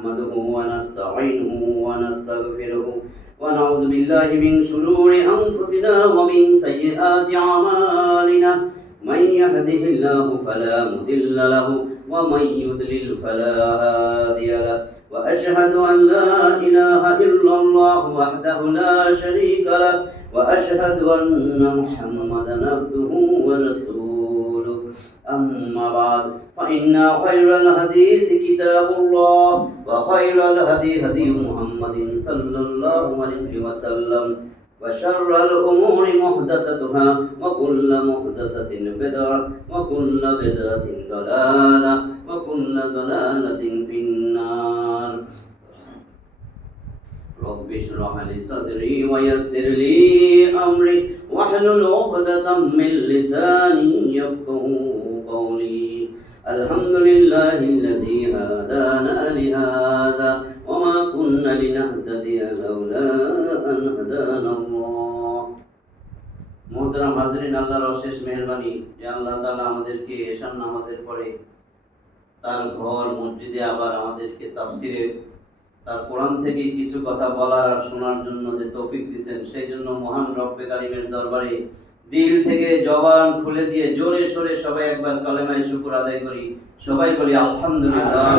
نحمده ونستعينه ونستغفره ونعوذ بالله من شرور أنفسنا ومن سيئات أعمالنا من يهده الله فلا مضل له ومن يضلل فلا هادي له وأشهد أن لا إله إلا الله وحده لا شريك له وأشهد أن محمدا عبده ورسوله أما بعد فإن خير الحديث كتاب الله وخير الهدي هدي محمد صلى الله عليه وسلم وشر الأمور محدثاتها وكل محدثة بدعة وكل بدعة ضلالة وكل ضلالة في النار رب اشرح لي صدري ويسر لي أمري واحلل عقدة من لساني يفقهوا قولي الحمد لله الذي هدانا لهذا وما كنا لنهتدي لولا أن هدانا الله মোহতারাম হাজরিন, আল্লাহর অশেষ মেহেরবানি যে আল্লাহ তাআলা আমাদেরকে এশার নামাজের পরে তার ঘর মসজিদে আবার আমাদেরকে তাফসিরে তার কোরআন থেকে কিছু কথা বলার আর শোনার জন্য যে তৌফিক দিয়েছেন, সেই জন্য মহান রব্বে কারিমের দরবারে দিল থেকে জবান খুলে দিয়ে জোরে সোরে সবাই একবার কালেমায়ে শুকর আদায় করি। সবাই বলি আলহামদুলিল্লাহ।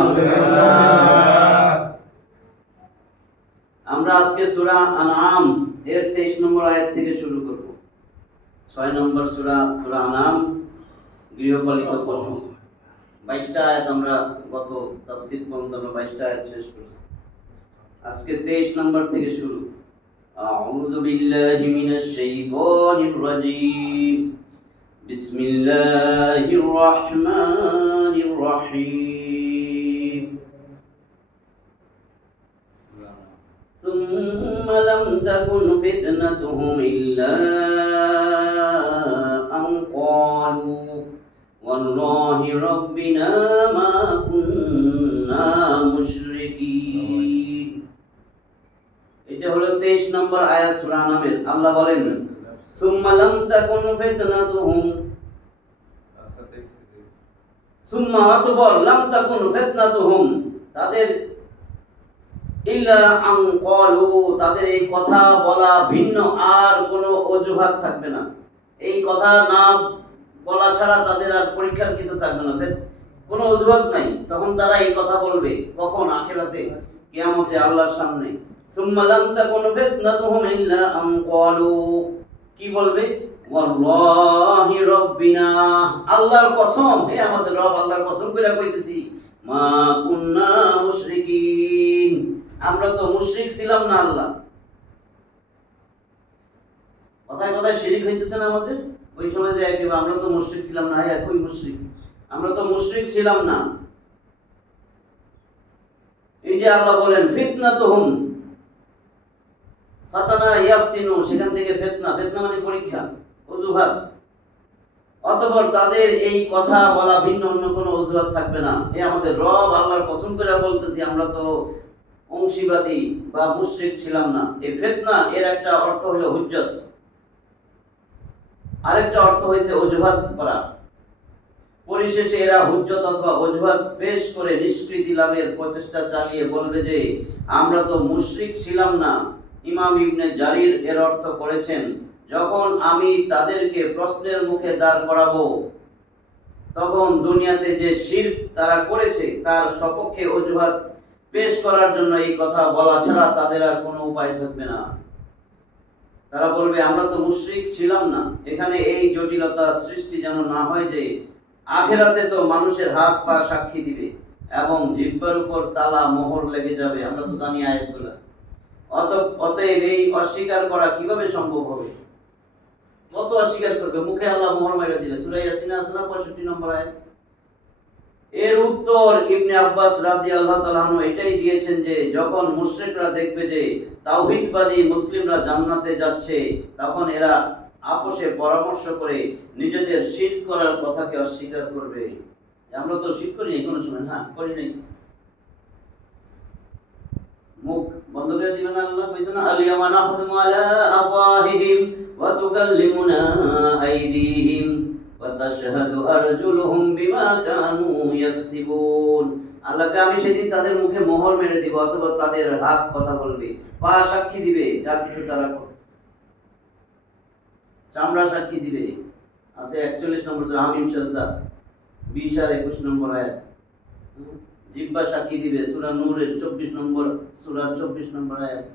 আমরা আজকে সূরা আনআম এর 23 নম্বর আয়াত থেকে শুরু করব। 6 নম্বর সূরা আনআম, গৃহপালিত পশু। 22টা আয়াত আমরা গত তাফসীর পর্যন্ত 22টা আয়াত শেষ করছি। আজকে 23 নম্বর থেকে শুরু। আউযু বিল্লাহি মিনাশ শাইতানির রাজীম। বিসমিল্লাহির রাহমানির রাহিম। সুম্মা লাম তাকুন ফিতনাতুহুম ইল্লা আন ক্বালু ওয়াল্লাহি রাব্বিনা মা কুন্না মুশরিকিন। এটা হলো 23 নম্বর আয়াত সূরা আনআমের। আল্লাহ বলেন সুম্মা লাম তাকুন ফিতনাতুহুম, সুম্মা অতঃপর লাম তাকুন ফিতনাতুহুম, তাদের ইল্লা আন ক্বালু, তাদের এই কথা বলা ভিন্ন আর কোনো অজুহাত থাকবে না। এই কথা না বলা ছাড়া তাদের আর পরীক্ষার কিছু থাকবে না, কোনো অজুহাত নাই। তখন তারা এই কথা বলবে কখন? আখিরাতে, কিয়ামতে, আল্লাহর সামনে। সুম্মা লাম তাকুন ফিতনাতুহুম ইল্লা আন ক্বালু, কি বলবে? ওয়াল্লাহি রাব্বিনা, আল্লাহর কসম, হে আমাদের রব, আল্লাহর কসম করে কইতেছি, মা কুন্না মুশরিকিন, আমরা তো মুশরিক ছিলাম না। আল্লাহ কথায় কথায় শিরিক হইতেছে না আমাদের। ওই সময় যে একেবারে আমরা তো মুশরিক ছিলাম না, হ্যাঁ কই মুশরিক, আমরা তো মুশরিক ছিলাম না। এই যে আল্লাহ বলেন ফিতনাতুহুম, ফাতানা ইয়াফতিনু, সেখান থেকে ফিতনা, ফিতনা মানে পরীক্ষা, অজুহাত। অতঃপর তাদের এই কথা বলা ভিন্ন অন্য কোনো অজুহাত থাকবে না। হে আমাদের রব, আল্লাহর কসম করে বলতেছি, আমরা তো অংশীবাদী বা মুশরিক ছিলাম না। এই ফিতনা এর একটা অর্থ হলো হুজ্জত, আরেকটা অর্থ হয়েছে অজুহাত করা। পরিশেষে এরা হুজ্জত অথবা অজুহাত পেশ করে নিষ্কৃতি লাভের প্রচেষ্টা চালিয়ে বলবে যে আমরা তো মুশরিক ছিলাম না। ইমাম ইবনে জারির এর অর্থ করেছেন, যখন আমি তাদেরকে প্রশ্নের মুখে দাঁড় করাবো তখন দুনিয়াতে যে শিরক তারা করেছে তার সপক্ষে অজুহাত পেশ করার জন্য এই কথা বলা ছাড়া তাদের আর কোনো উপায় থাকবে না। তারা বলবে আমরা তো মুশরিক ছিলাম না। এখানে এই জটিলতা সৃষ্টি যেন না হয় যে আখিরাতে তো মানুষের হাত পা সাক্ষী দিবে এবং জিহ্বার উপর তালা মোহর লেগে যাবে। আমরা তো জানি আয়াতগুলো। অতএব এই অস্বীকার করা কিভাবে সম্ভব হবে? কত অস্বীকার করবে? মুখে আল্লাহ মোহর মেরে দিবে। সূরা ইয়াসিন আছে না 65 নম্বর আয়াত। এর উত্তর ইবনে আব্বাস রাদিয়াল্লাহু তাআলা আনহু এটাই দিয়েছেন যে যখন মুশরিকরা দেখবে যে তাওহীদবাদী মুসলিমরা জান্নাতে যাচ্ছে, তখন এরা আপোষে পরামর্শ করে নিজেদের শিরক করার কথাকে অস্বীকার করবে। আমরা তো শিরক করি কোনো সময়, না করি নাই। মুখ বন্ধ করে দিবেন। আল্লাহ কইছেন আলিয়ামা নাখদুমু আলা আফওয়াহিহিম ওয়া তুকাল্লিমুনা আইদিহিম ওয়া তাশহাদু আরজুলুহুম বিমা কানু ইয়াকসিবুন। আল্লাহকে আমি সেদিন তাদের মুখে মোহর মেরে দিব, অথবা তাদের হাত কথা বলবে, পা সাক্ষী দিবে যা কিছু তারা করে, চামড়া সাক্ষী দিবে। আছে 41 নম্বর সূরা হামিম সাজদা 20 আর 21 নম্বর আয়াত। জিহ্বা সাক্ষী দিবে সূরা নূরের 24 নম্বর সূরা 24 নম্বর আয়াত।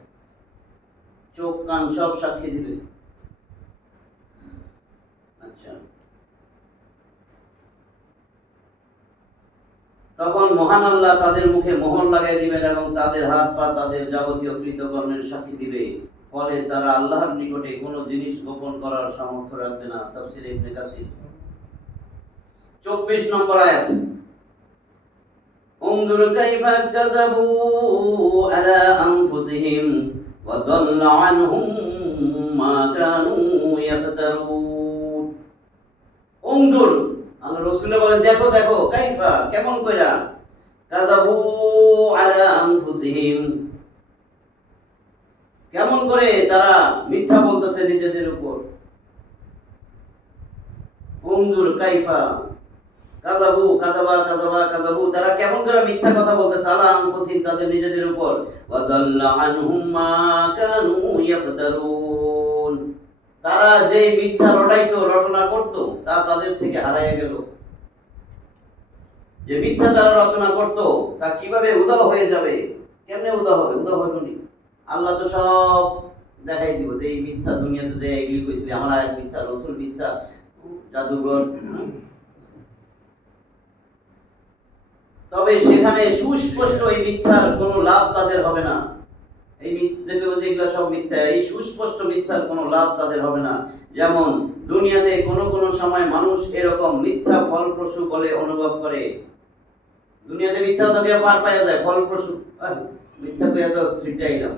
চোখ কান সব সাক্ষী দিবে। আচ্ছা, তখন মহান আল্লাহ তাদের মুখে মোহর লাগাই দিবেন এবং তাদের হাত পা তাদের যাবতীয় কৃতকর্মের সাক্ষী দিবে। ফলে তারা আল্লাহর নিকটে কোনো জিনিস গোপন করার সামর্থ্য রাখবে না। তাফসীর ইবনে কাসির 24 নম্বর আয়াত। انظر كيف كذبوا على أنفسهم وضل عنهم ما كانوا يفترون। انظر, আল্লাহ রাসূল বলেন দেখো দেখো, কাইফা কেমন কইরা, কাযাবু আলা আনফুসিহিম কেমন করে তারা মিথ্যা বলতেছে নিজেদের উপর। انظر কাইফা কাযাবু কাযাবা কাযাবা কাযাবু, তারা কেমন করে মিথ্যা কথা বলতেছে আলা আনফুসিহিম তাদের নিজেদের উপর। ওয়া দাল্লা আনহুম মা কানু ইয়াফতারুন, তারা যে মিথ্যা রটনা করত তা তাদের থেকে হারায় গেল। যে মিথ্যা তারা রচনা করত তা কিভাবে উধাও হয়ে যাবে, কেমনে উধাও হবে, উধাও হবে না। আল্লাহ তো সব দেখাই দিব যে এই মিথ্যা দুনিয়াতে যে এগুলি কইছিল, আমার আয়াত মিথ্যা, রাসূল মিথ্যা, জাদুঘর। তবে সেখানে সুস্পষ্ট এই মিথ্যার কোনো লাভ তাদের হবে না। এই যেগুলো সব মিথ্যা, এই সুস্পষ্ট মিথ্যার কোনো লাভ তাদের হবে না। যেমন দুনিয়াতে কোনো সময় মানুষ এরকম মিথ্যা ফলপ্রসূ বলে অনুভব করে। দুনিয়াতে মিথ্যা কথা পার পাওয়া যায়, ফলপ্রসূ মিথ্যা কইয়া তো ছিটাইলাম,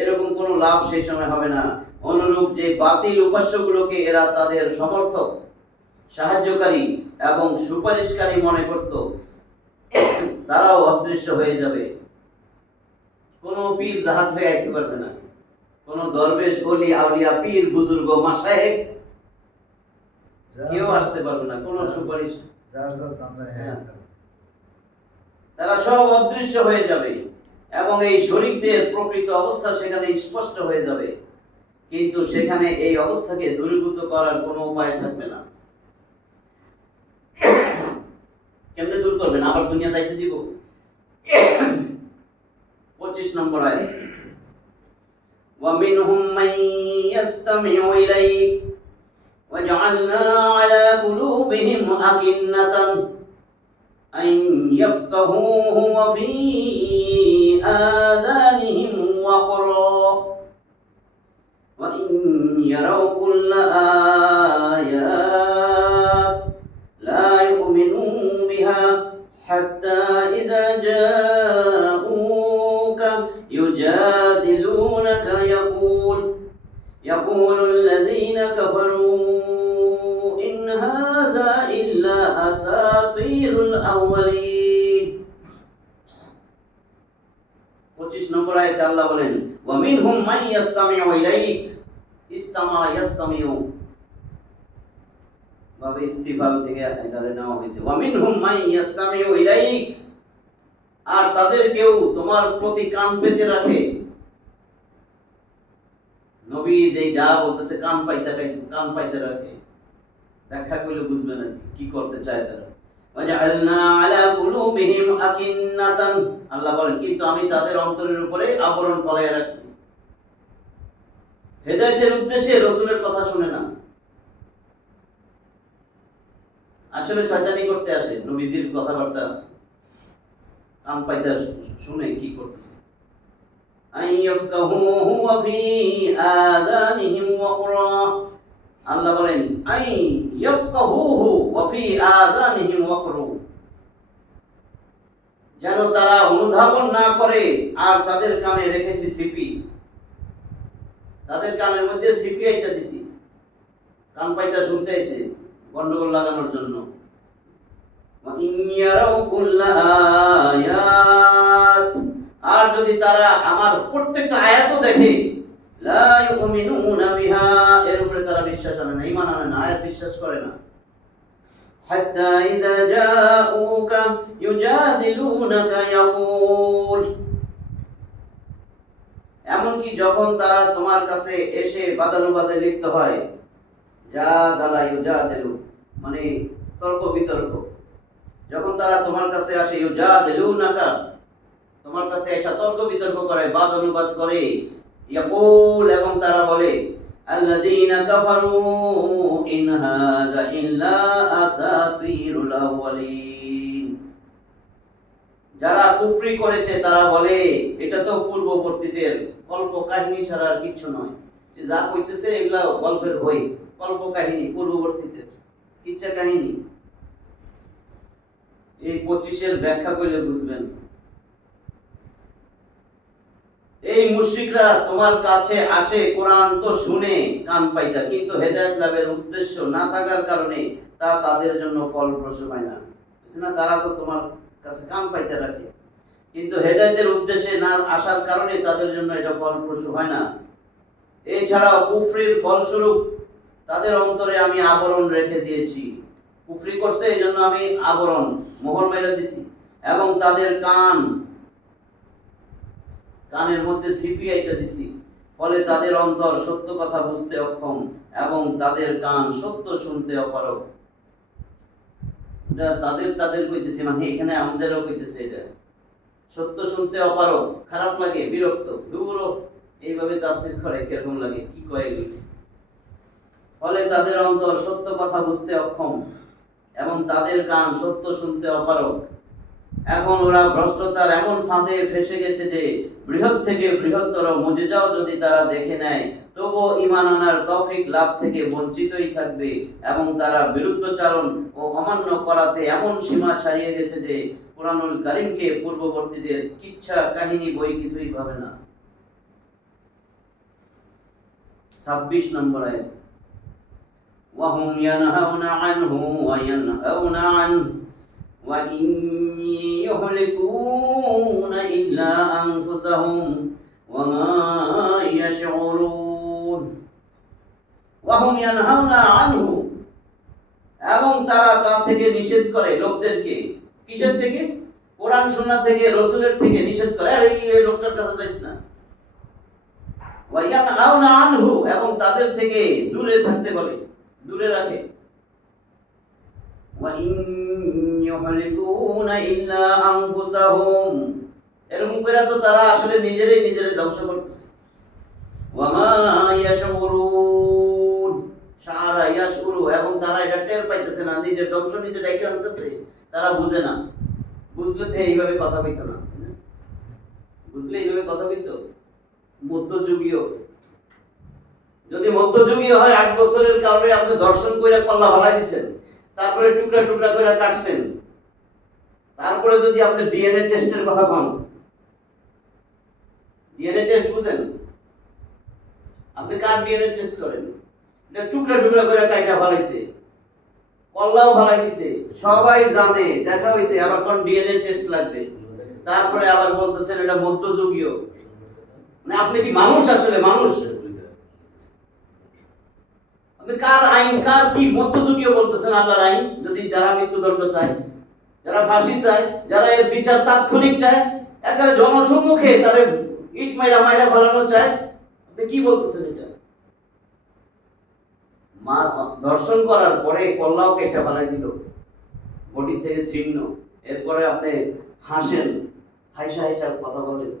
এরকম কোনো লাভ সেই সময় হবে না। অনুরূপ যে বাতিল উপাস্যগুলোকে এরা তাদের সমর্থক, সাহায্যকারী এবং সুপারিশকারী মনে করত, তারাও অদৃশ্য হয়ে যাবে। কোনো পীর জাহাজ বেয়ে আইতে পারবে না, কোনো দরবেশ ওলি আউলিয়া পীর বুজুর্গ মাশায়েখ কেউ আসতে পারবে না, কোনো সুপারিশ, তারা সব অদৃশ্য হয়ে যাবে এবং এই শরীকদের প্রকৃত অবস্থা সেখানে স্পষ্ট হয়ে যাবে। কিন্তু সেখানে এই অবস্থাকে দূরীভূত করার কোনো উপায় থাকবে না। কেমনে দূর করবেন, আবার দুনিয়া দায়িত্ব দিব। 25 নম্বর আয়াত। وَمِنْهُمْ مَنْ يَسْتَمِعُ إِلَيْكَ وَجَعَلْنَا عَلَى قُلُوبِهِمْ أَكِنَّةً أَنْ يَفْقَهُوهُ وَفِي آذَانِهِمْ وَقْرًا وَإِنْ يَرَوْا كُلَّ آيَاتٍ لَا يُؤْمِنُوا بِهَا حَتَّى إِذَا جَاءُوكَ يُجَادِلُونَكَ يقول الذين كفروا إن هذا إلا أساطير الأولين। 25 নম্বর আয়াতে আল্লাহ বলেন وَمِنْهُمْ مَنْ يَسْتَمِعُ إِلَيْكَ, ইসতামা ইয়াসতামিউ ভাবে ইস্তিফাল থেকে এটারে নেওয়া হয়েছে। وَمِنْهُمْ مَنْ يَسْتَمِعُ إِلَيْكَ, আর তাদের কেউ তোমার প্রতি কান পেতে রাখে। নবী যে যা বলতেছে কান পাইতে রাখে, ব্যাখ্যা করলে বুঝবে না কি করতে চায় তারা। ওয়াজআলনা আলা কুলুবিহিম আকিন্নাতান, আল্লাহ বলেন কিন্তু আমি তাদের অন্তরের উপরে আবরণ ফলাইয়া রাখছি। হেদায়েতের উদ্দেশ্যে রাসূলের কথা শুনে না, আসলে শয়তানি করতে আসে। নবীজির কথাবার্তা কান পাইতে শুনে কি করতেছে। আইয়াফকাহুহু ওয়া ফি আযানিহিম ওয়াকরা, আল্লাহ বলেন আইয়াফকাহুহু ওয়া ফি আযানিহিম ওয়াকরা, যেন তারা অনুধাবন না করে আর তাদের কানে রেখেছি সিপি, তাদের কানের মধ্যে সিপি আইটা দিছি, কান পাইতা শুনতে আইছে গন্ডগোল লাগানোর জন্য। ওয়া ইন্যারাউ কুল্লা আয়াত, আর যদি তারা আমার প্রত্যেকটা আয়াতও দেখে লা ইউমিনুনা বিহা, এর উপরে তারা বিশ্বাস আনে না, ঈমান আনে না, আয়াত বিশ্বাস করে না। হাত্তা ইযা জাউকা ইউজাদিলুনাকা ইয়াকুল, এমনকি যখন তারা তোমার কাছে এসে বাদানুবাদে লিপ্ত হয়, জাদালা ইউজাদিলু মানে তর্ক বিতর্ক, যখন তারা তোমার কাছে আসে ইউজাদিলুনাকা তোমার কাছে এসে তর্ক বিতর্ক করে, বাদ অনুবাদ করে, ইয়াকুল এবং তারা বলে আল্লাযীনা কাফারু ইন হাযা ইল্লা আসাতিরুল আউয়ালিন, যারা কুফরি করেছে তারা বলে এটা তো পূর্ববর্তীদের কল্প কাহিনী ছাড়া আর কিছু নয়, যা কইতেছে এগুলা গল্পের বই, কল্প কাহিনী, পূর্ববর্তীদের কিচ্ছা কাহিনী। এই 25-এর ব্যাখ্যা করলে বুঝবেন। এই মুশরিকরা তোমার কাছে আসে কোরআন তো শুনে কান পাইতা, কিন্তু হেদায়েত লাভের উদ্দেশ্য না থাকার কারণে তা তাদের জন্য ফলপ্রসূ হয় না। না, তারা তো তোমার কাছে কান পাইতে রাখে, কিন্তু হেদায়েতের উদ্দেশ্যে না আসার কারণে তাদের জন্য এটা ফলপ্রসূ হয় না। এছাড়াও কুফরির ফলস্বরূপ তাদের অন্তরে আমি আবরণ রেখে দিয়েছি, কুফরি করছে এই জন্য আমি আবরণ মোহর মেরে দিছি, এবং তাদের কানের মধ্যে সিপিআইটা দিছি, ফলে তাদের অন্তর সত্য কথা বুঝতে অক্ষম এবং তাদের কান সত্য শুনতে অপারগ। এটা তাদের কইতেছে, মানে এখানে আমাদেরও কইতেছে, এটা সত্য শুনতে অপারগ। খারাপ লাগে, বিরক্ত, দূর এইভাবে তাফসীর করে কিরকম লাগে, কি কয় এগুলো। ফলে তাদের অন্তর সত্য কথা বুঝতে অক্ষম এবং তাদের কান সত্য শুনতে অপারগ। এখন ওরা ভ্রষ্টতার এমন ফাঁদে ফেসে গেছে যে বৃহৎ থেকে বৃহত্তর মুজিজাও যদি তারা দেখে নেয় তবুও ঈমান আনার তৌফিক লাভ থেকে বঞ্চিতই থাকবে, এবং তারা বিরুদ্ধচারণ ও অমান্য করাতে এমন সীমা ছাড়িয়ে গেছে যে কুরআনুল কারীমকে পূর্ববর্তীদের কিচ্ছা কাহিনী বই কিছুই ভাবে না। 26 নম্বর আয়াত, ওয়াহুম ইয়ানহাউনা আনহু ওয়া ইয়ানহাউনা আনহু ওয়া ইন ইউহলিকুনা ইল্লা আনফুসাহুম ওয়া মা ইয়াশউরুন। ওয়াহুম ইয়ানহাউনা আনহু, এবং তারা তা থেকে নিষেধ করে লোকদেরকে। কিসের থেকে? কোরআন শোনা থেকে, রাসূলের থেকে নিষেধ করে, আরে এই লোকটার কাছে যাইস না। ওয়া ইয়ানহাউনা আনহু, এবং তাদের থেকে দূরে থাকতে বলে, দূরে রাখে। ওয়া ইন ইউহলিকুনা ইল্লা আনফুসাহুম, এরকম করে তো তারা আসলে নিজেরাই ধ্বংস করতেছে। ওয়া মা ইয়াশউরুন, শাআরা ইয়াশউরু, এবং তারা এটা টের পাইতেছে না, নিজের ধ্বংস নিজে ডেকে আনতেছে, তারা বুঝে না। বুঝলে তো এইভাবে কথা কইতো না, বুঝলে এইভাবে কথা কইতো। মধ্যযুগীয়, যদি মধ্যযুগীয় হয় 8 বছরের কারণে আপনি দর্শন কইরা কল্লা ভালাই দিছেন, তারপরে টুকরা টুকরা করে কাটছেন, তারপরে যদি আপনি ডিএনএ টেস্টের কথা কন, ডিএনএ টেস্ট বুঝেন? আপনি কার ডিএনএ টেস্ট করেন? এটা টুকরা টুকরা করে কাইটা ভালাইছে, কল্লাও ভালাই দিছে, সবাই জানে, দেখা হইছে, আবার কোন ডিএনএ টেস্ট লাগবে, তারপরে আবার বলতেছেন এটা মধ্যযুগীয়। মানে আপনি কি মানুষ? আসলে মানুষ? আপনি কার আইন, কার কি মধ্যযুগীয় বলতেছেন? আল্লাহর আইন। যদি যারা মৃত্যুদণ্ড চায়, যারা ফাঁসি চায়, যারা এর বিচার তাৎক্ষণিক চায়, একেবারে জনসম্মুখে তারে ইট মাইরা মাইরা ফেলানো চায়, আপনি কি বলতেছেন এটা? মা দর্শন করার পরে কল্লাও কেটে ফেলাই দিল, বডি থেকে ছিন্ন, এরপরে আপনি হাসেন, হাইসা হাইসা কথা বলেন,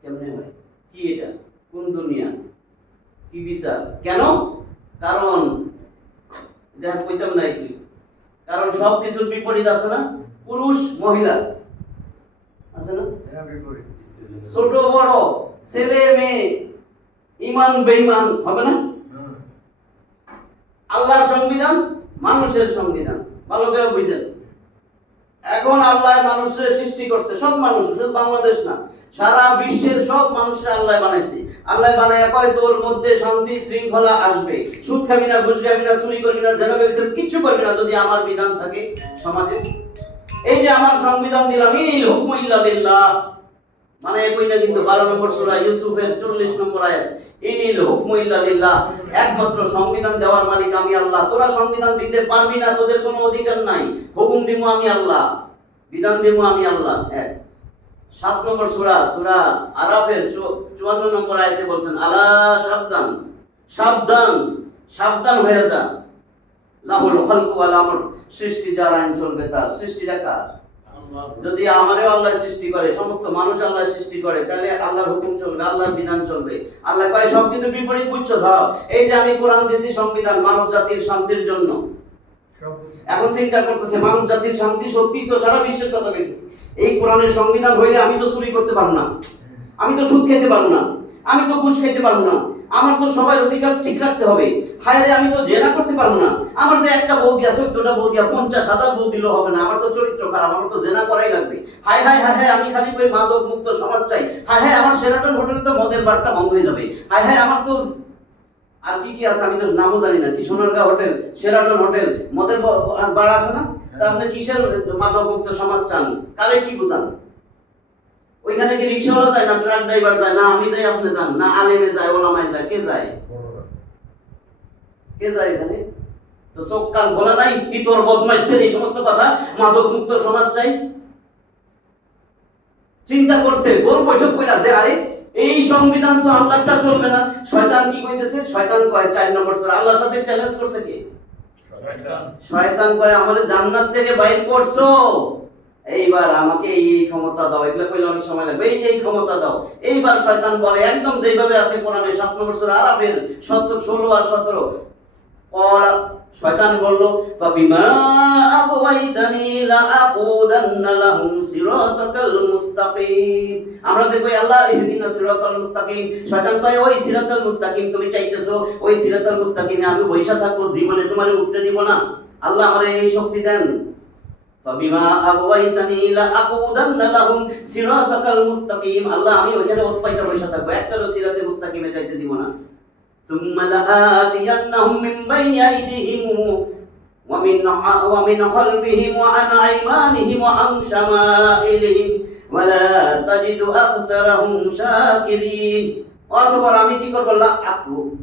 কেমনে হয়? কি এটা? কোন দুনিয়া? কি বিচার? কেন? কারণ দেখেন, কইতাম না একটু, কারণ সব কিছুর বিপরীত আছে না? পুরুষ মহিলা আছে না? ছোট বড়, ছেলে মেয়ে, ইমান বেঈমান হবে না? আল্লাহর সংবিধান, মানুষের সংবিধান, ভালো করে বুঝেন। এখন আল্লাহ মানুষের সৃষ্টি করছে, সব মানুষ, শুধু বাংলাদেশ না, সারা বিশ্বের সব মানুষরা আল্লাহ বানাইছে। আল্লাহ বানায় কয় তোর মধ্যে শান্তি শৃঙ্খলা আসবে, সুদ খাবি না, ঘুষ খাবি না, চুরি করবি না, জেনা ব্যভিচার কিচ্ছু করবি না, যদি আমার বিধান থাকে সমাজে। এই যে আমার সংবিধান দিলাম, ইনিল হুকমু ইল্লা লিল্লাহ, মানে কই না কিন্তু 12 নম্বর সূরা ইউসুফের 40 নম্বর আয়াত, ইনিল হুকমু ইল্লা লিল্লাহ, একমাত্র সংবিধান দেওয়ার মালিক আমি আল্লাহ। তোরা সংবিধান দিতে পারবি না, তোদের কোনো অধিকার নাই। হুকুম দিব আমি আল্লাহ, বিধান দিব আমি আল্লাহ। 7 নম্বর সূরা সূরা আরাফের 54 নম্বর আয়াতে বলছেন, আলা সাবধান, সাবধান, সাবধান হয়ে যা। লাহুল খালকু ওয়াল আমর, সৃষ্টি যার আইন চলবে তার। সৃষ্টিটা কার? যদি আমারও আল্লাহ সৃষ্টি করে, সমস্ত মানুষ আল্লাহ সৃষ্টি করে, তাহলে আল্লাহর হুকুম চলবে, আল্লাহর বিধান চলবে। আল্লাহ কয় সবকিছু বিপরীত বুঝছো? ধর এই যে আমি কোরআন দিছি সংবিধান মানব জাতির শান্তির জন্য, এখন চিন্তা করতেছে মানব জাতির শান্তি সত্যি তো সারা বিশ্বের কথা বলতেছে। এই কোরআনের সংবিধান হইলে আমি তো চুরি করতে পারবো না, আমি তো সুদ খেতে পারবো না, আমি তো ঘুষ খেতে পারবো না, আমার তো সবার অধিকার ঠিক রাখতে হবে। হায়রে আমি তো জেনা করতে পারবো না, আমার যে একটা বৌদি আছে 14টা বৌদি 50,000 বউ দিলেও হবে না, আমার তো চরিত্র খারাপ, আমার তো জেনা করাই লাগবে। হায় হায় হায় হায় আমি খালি কই মাদক মুক্ত সমাজ চাই। হায় হায় আমার শেরাটন হোটেলে তো মদের বারটা বন্ধ হয়ে যাবে। হায় হায় আমার তো আর কি কি আছে আমি তো নামও জানি না, কি সোনারগাঁ হোটেল, শেরাটন হোটেল, মদের বার আছে না? তা আপনি কিসের মাদক মুক্ত সমাজ চান? কারে কি বুঝান? ওইখানে কি রিক্সাওয়ালা যায় না, ট্রাক ড্রাইভার যায় না, আমি যাই আপনি যান না, আলেমে যায়, ওলামায় যায়, কে যায়? কে যায় এখানে? তো চোখ কান খোলা নাই? ইতর বদমাইশদের এই সমস্ত কথা, মাদক মুক্ত সমাজ চাই। চিন্তা করছে গোল বৈঠক কইরা যে আরে এই সংবিধান তো আল্লাহটা চলবে না। শয়তান কি কইতেছে? শয়তান কয় 4 নম্বর সূরা, আল্লাহর সাথে চ্যালেঞ্জ করছে কি? শয়তান। শয়তান কয় আমারে জান্নাত থেকে বাইর করছো, এইবার আমাকে এই ক্ষমতা দাও। এগুলো কইলে অনেক সময় লাগবে, এই ক্ষমতা দাও। এইবার শয়তান বলে একদম যেভাবে আছে কোরআনে 7 নম্বর সূরা আরাফের 16 আর 17, শয়তান বলল ফাবিমা আবওয়াইতানি লাআকুদান্না লাহুম সিরাতাকাল মুস্তাকিম। আমরা যে কই আল্লাহ ইহদিনাস সিরাতাল মুস্তাকিম, শয়তান কয় ওই সিরাতাল মুস্তাকিম তুমি চাইতেছো, ওই সিরাতাল মুস্তাকিমে আমি বৈশা থাকবো, জীবনে তোমারে উঠতে দিব না। আল্লাহ আমারে এই শক্তি দেন। ফাবিমা আবওয়াইতানি লাআকুদান্না লাহুম সিরাতাকাল মুস্তাকিম, আল্লাহ আমি ওইখানে উৎপাইতা বৈশা থাকবো, একটারও সিরাতে মুস্তাকিমে যাইতে দিব না। ثم لآتينهم من بين أيديهم ومن خلفهم وعن أيمانهم وعن شمائلهم ولا تجد أكثرهم شاكرين। অতঃপর আমি কি করব?